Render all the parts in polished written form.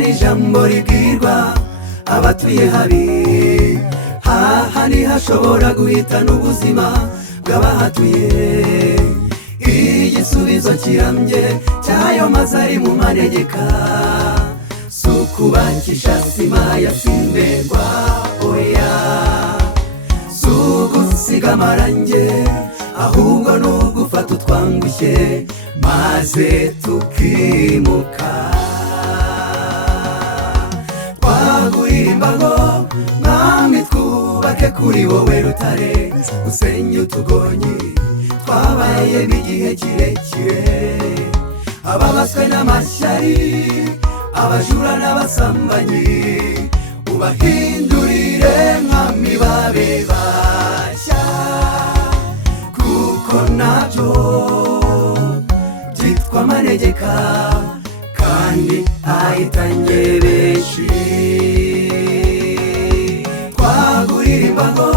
ni ijambo ribwirwa abatuye habi, haha ntihashobora guhitana ubuzima bw'abahatuye. Igisubizo kirambye cy'ayo mazi ari mu manegeka, si ukubakisha sima yasimberwa, oya, si ugusiga amarange, ahubwo ni ugufata utwangushye maze tukimuka. Twaguhimba ngo mwami twubake kuri wowe rutare, usenya utugonyi twabaye n'igihe kirekire. Ababaswe n'amashyari, abajura n'abasambanyi, ubahindurire mwami babe bashya, kuko nabyo byitwa amanegeka kandi ahitanye benshi. Twaguririmba ngo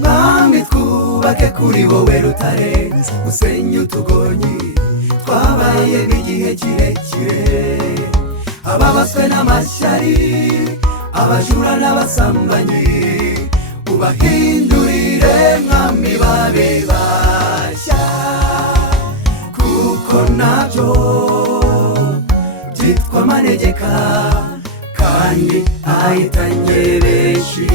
mwami twubake kuri wowe rutare, usenya utugonyi twabaye n'igihe kirekire. Ababaswe n'amashyari, abajura n'abasambanyi, ubahindurire mwami babe bashya, kuko nabyo byitwa amanegeka kandi ahitanye benshi.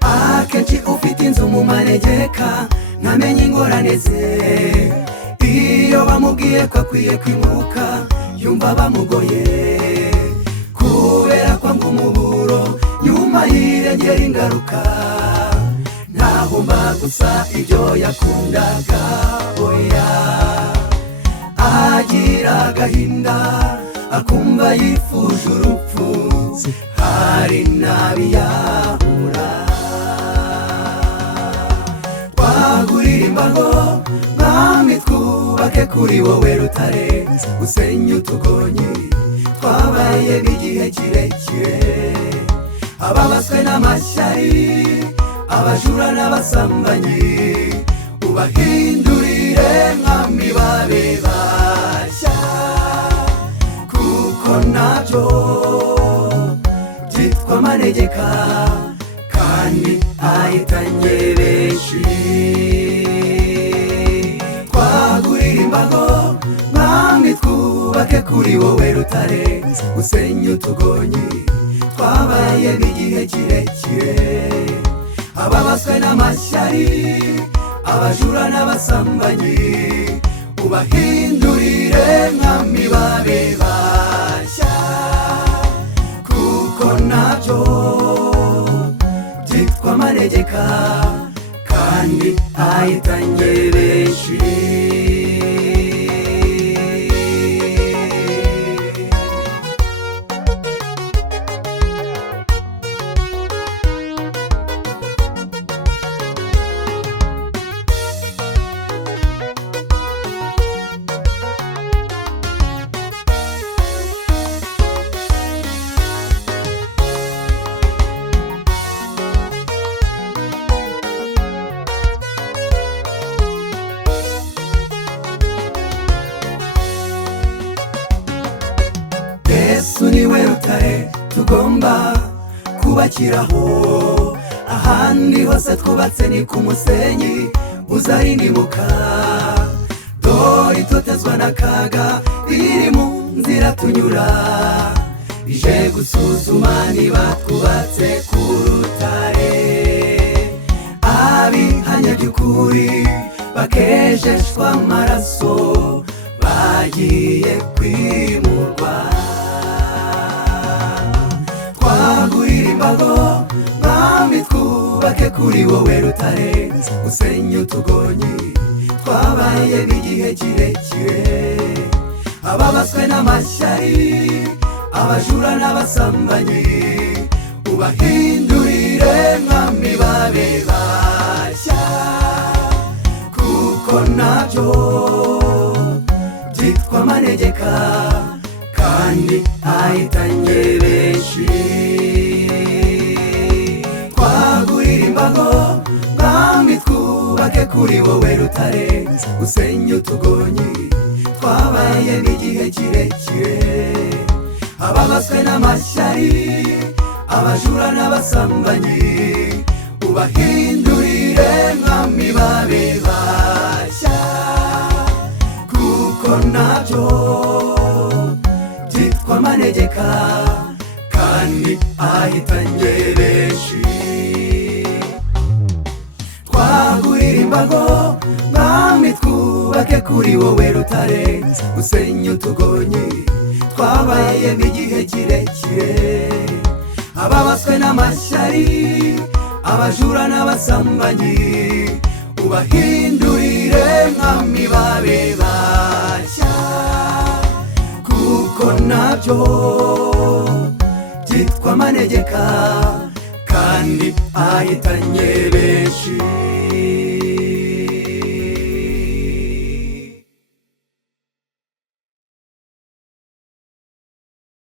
Akenshi ufite inzu mu manegeka ntamenye ingorane ze, iyo bamubwiye ko akwiye kwimuka yumva bamugoye, kubera kwanga umuburo nyuma yirengera ingaruka. Ntahomba gusa ibyo yakundaga, oya, agira agahinda akumva yifuje urupfu, hari n'abiyahura. Twaguririmba ngo mwami twubake kuri wowe rutare, usenya utugonyi twabaye n'igihe kirekire. Ababaswe n'amashyari, abajura n'abasambanyi, ubahindurire mwami babe bashya, kuko nabyo byitwa amanegeka kandi ahitanye benshi. Twaguririmba ngo mwami twubake kuri wowe rutare, usenya utugonyi twabaye n'igihe kirekire. Ababaswe n'amashyari, abajura n'abasambanyi, ubahindurire mwami babe bashya, kuko nabyo byitwa amanegeka kandi ahitanye benshi. Yesu niwe rutare tugomba kubakiraho, ahandi hose twubatse ni ku musenyi uzarindimuka. Dore itotezwa n'akaga riri mu nzira tunyura, ije gusuzuma niba twubatse ku rutare. Abihanye by'ukuri bakejeshwa amaraso, bagiye kwimurwa. Twaguririmba ngo mwami twubake kuri wowe rutare, usenya utugonyi twabaye n'igihe kirekire. Ababaswe n'amashyari, abajura n'abasambanyi, ubahindurire mwami babe bashya, kuko nabyo byitwa amanegeka kandi ahitanye benshi. Twagurira imbago mwami twubake kuri wowe rutare usenya utugonyi twabaye n'igihe kirekire. Ababaswe n'amashyari abajura n'abasambanyi ubahindurire mwami babe bashya, kuko nabyo byitwa amanegeka kandi ahitanye benshi. Twagurira imbago mwami twubake kuri wowe rutare usenya utugonyi twabaye n'igihe kirekire. Ababaswe n'amashyari abajura n'abasambanyi ubahindurire mwami babe bashya, kuko nabyo byitwa amanegeka kandi ahitanye benshi.